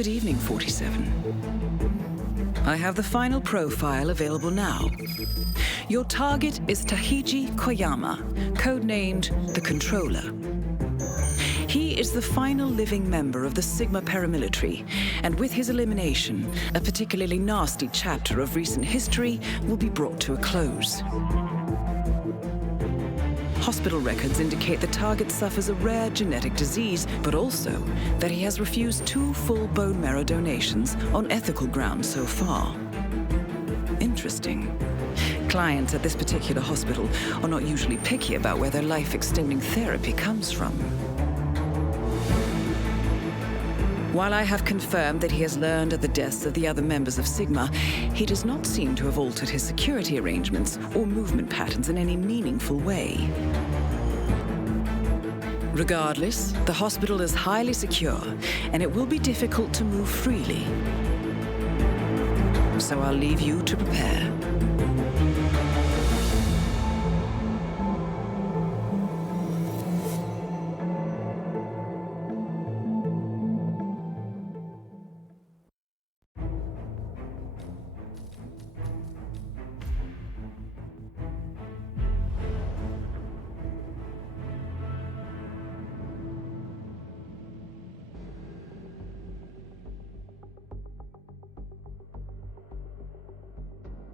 Good evening, 47. I have the final profile available now. Your target is Tahichi Koyama, codenamed the Controller. He is the final living member of the Sigma paramilitary, and with his elimination, a particularly nasty chapter of recent history will be brought to a close. Hospital records indicate the target suffers a rare genetic disease, but also that he has refused 2 full bone marrow donations on ethical grounds so far. Interesting. Clients at this particular hospital are not usually picky about where their life-extending therapy comes from. While I have confirmed that he has learned of the deaths of the other members of Sigma, he does not seem to have altered his security arrangements or movement patterns in any meaningful way. Regardless, the hospital is highly secure, and it will be difficult to move freely. So I'll leave you to prepare.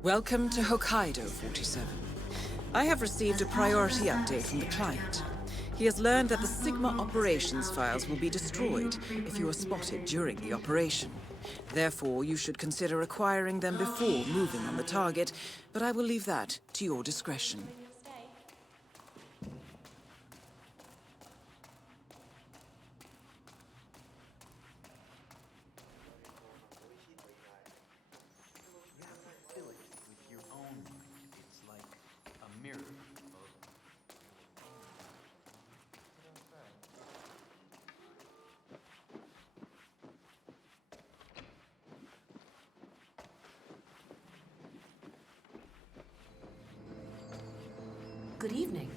Welcome to Hokkaido, 47. I have received a priority update from the client. He has learned that the Sigma operations files will be destroyed if you are spotted during the operation. Therefore, you should consider acquiring them before moving on the target, but I will leave that to your discretion. Good evening.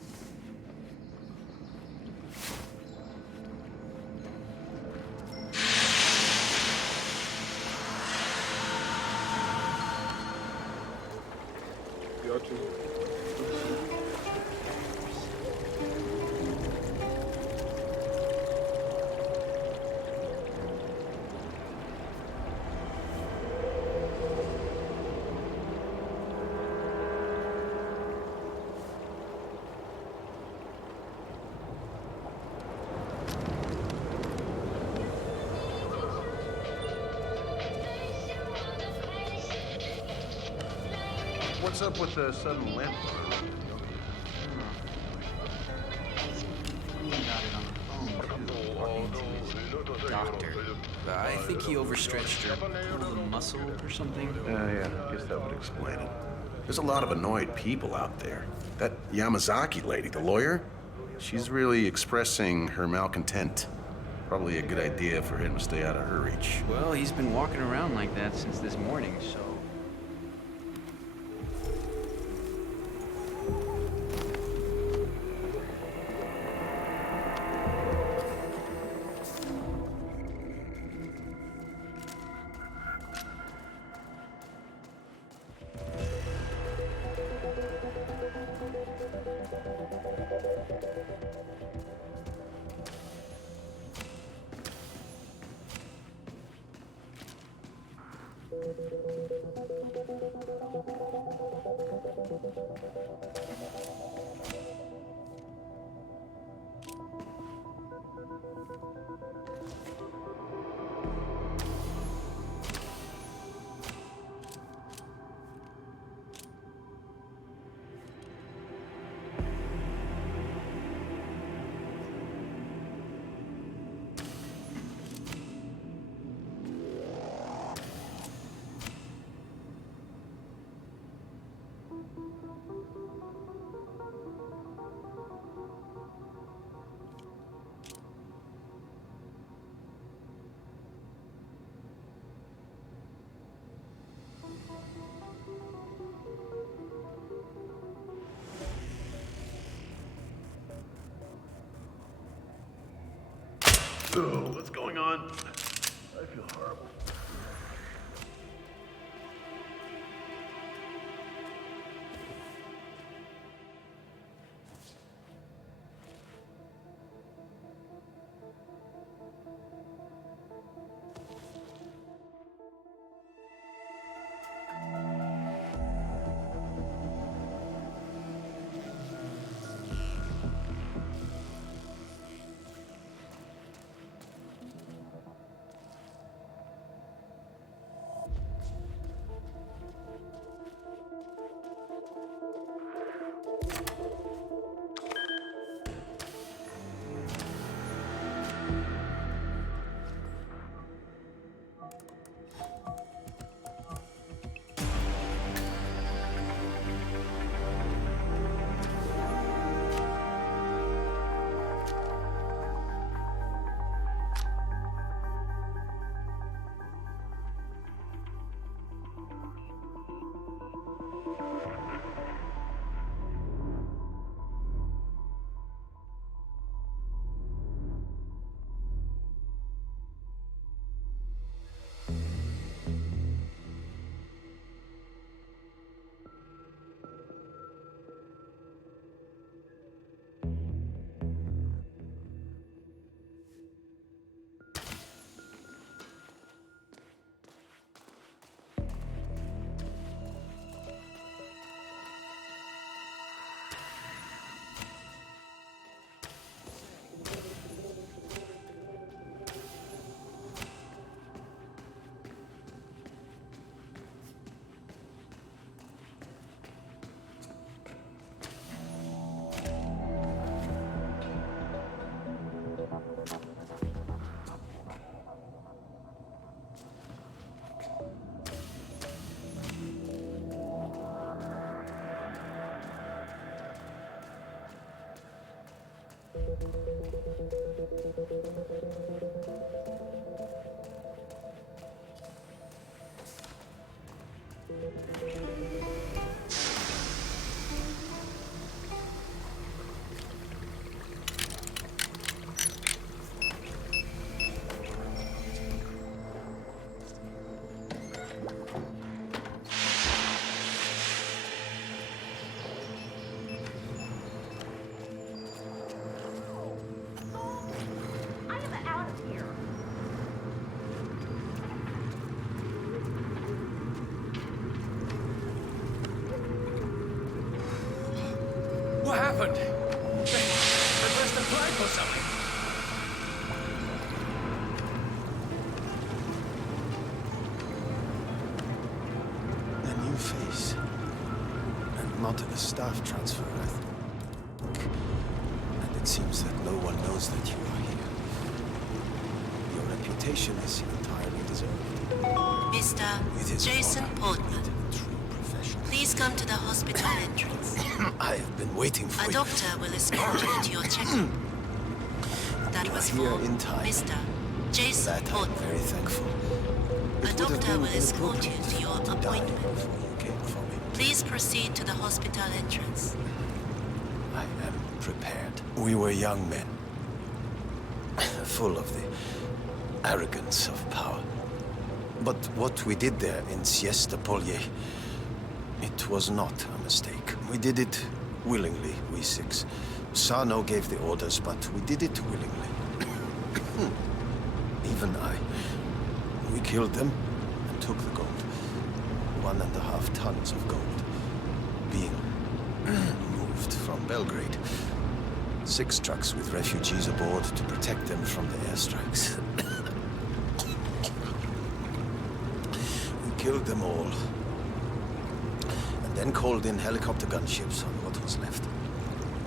What's up with the sudden limp? Doctor, I think he overstretched her pulled a muscle or something. Yeah, I guess that would explain it. There's a lot of annoyed people out there. That Yamazaki lady, the lawyer, she's really expressing her malcontent. Probably a good idea for him to stay out of her reach. Well, he's been walking around like that since this morning, so... Oh, what's going on? I feel horrible. What happened? They pressed the pipe or something. A new face. And not a staff transfer, I think. And it seems that no one knows that you are here. Your reputation is entirely deserved. Mr. It is Jason an honor Portman, to meet a true professional. please come to the hospital entrance. I have been waiting for A you. doctor will escort you to your checkup. That was here for in time. Mr. Jason That I'm Portman. very thankful. A It would have doctor been will escort you inappropriate to your to die appointment. before you came for me. Please proceed to the hospital entrance. I am prepared. We were young men, full of the arrogance of power. But what we did there in Siesta Polye, it was not a mistake. We did it willingly, we six. Sano gave the orders, but we did it willingly. Even I. We killed them and took the gold. 1.5 tons of gold. Being moved from Belgrade. 6 trucks with refugees aboard to protect them from the airstrikes. We killed them all. And then called in helicopter gunships on what was left.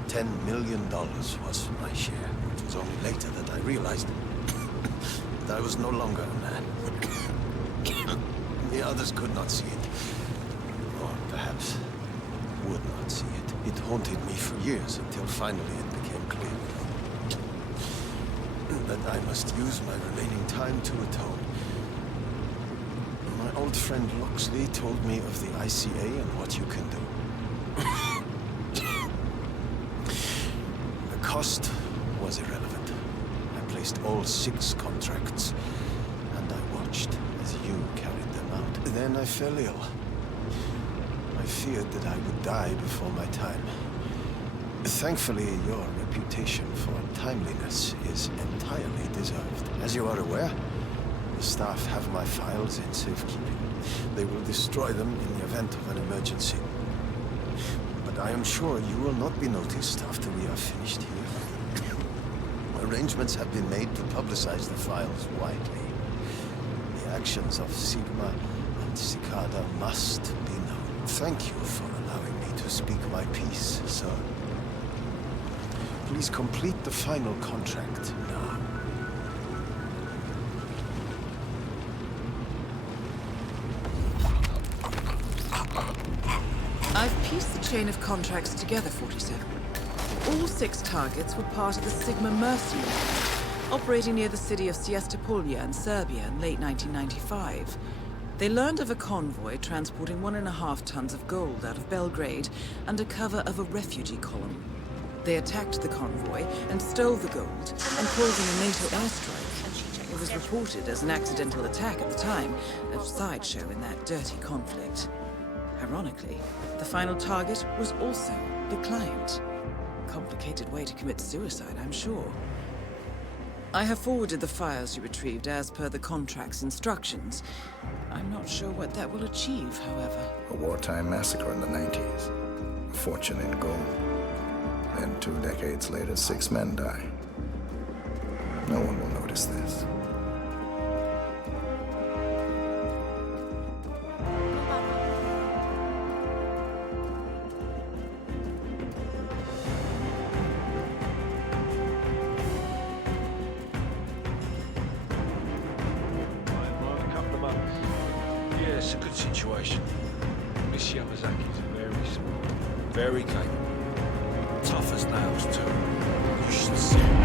$10 million was my share. It was only later that I realized that I was no longer a man. The others could not see it. Or perhaps would not see it. It haunted me for years until finally it became clear that I must use my remaining time to atone. My old friend Loxley told me of the ICA and what you can do. The cost was irrelevant. I placed all 6 contracts, and I won. watched as you carried them out. Then I fell ill. I feared that I would die before my time. Thankfully, your reputation for timeliness is entirely deserved. As you are aware, the staff have my files in safekeeping. They will destroy them in the event of an emergency. But I am sure you will not be noticed after we are finished here. Arrangements have been made to publicize the files widely. The actions of Sigma and Cicada must be known. Thank you for allowing me to speak my piece, sir. Please complete the final contract now. I've pieced the chain of contracts together, 47. All 6 targets were part of the Sigma mercenaries, operating near the city of Siestapolja in Serbia in late 1995. They learned of a convoy transporting 1.5 tons of gold out of Belgrade under cover of a refugee column. They attacked the convoy and stole the gold and called in a NATO airstrike. It was reported as an accidental attack at the time, a sideshow in that dirty conflict. Ironically, the final target was also the client. Complicated way to commit suicide, I'm sure. I have forwarded the files you retrieved as per the contract's instructions. I'm not sure what that will achieve, however. A wartime massacre in the 90s. A fortune in gold. Then 2 decades later, 6 men die. No one will notice this. A couple of months. Yeah, it's a good situation. Miss Yamazaki's very smart, very capable. Tough as nails, too. You should see her.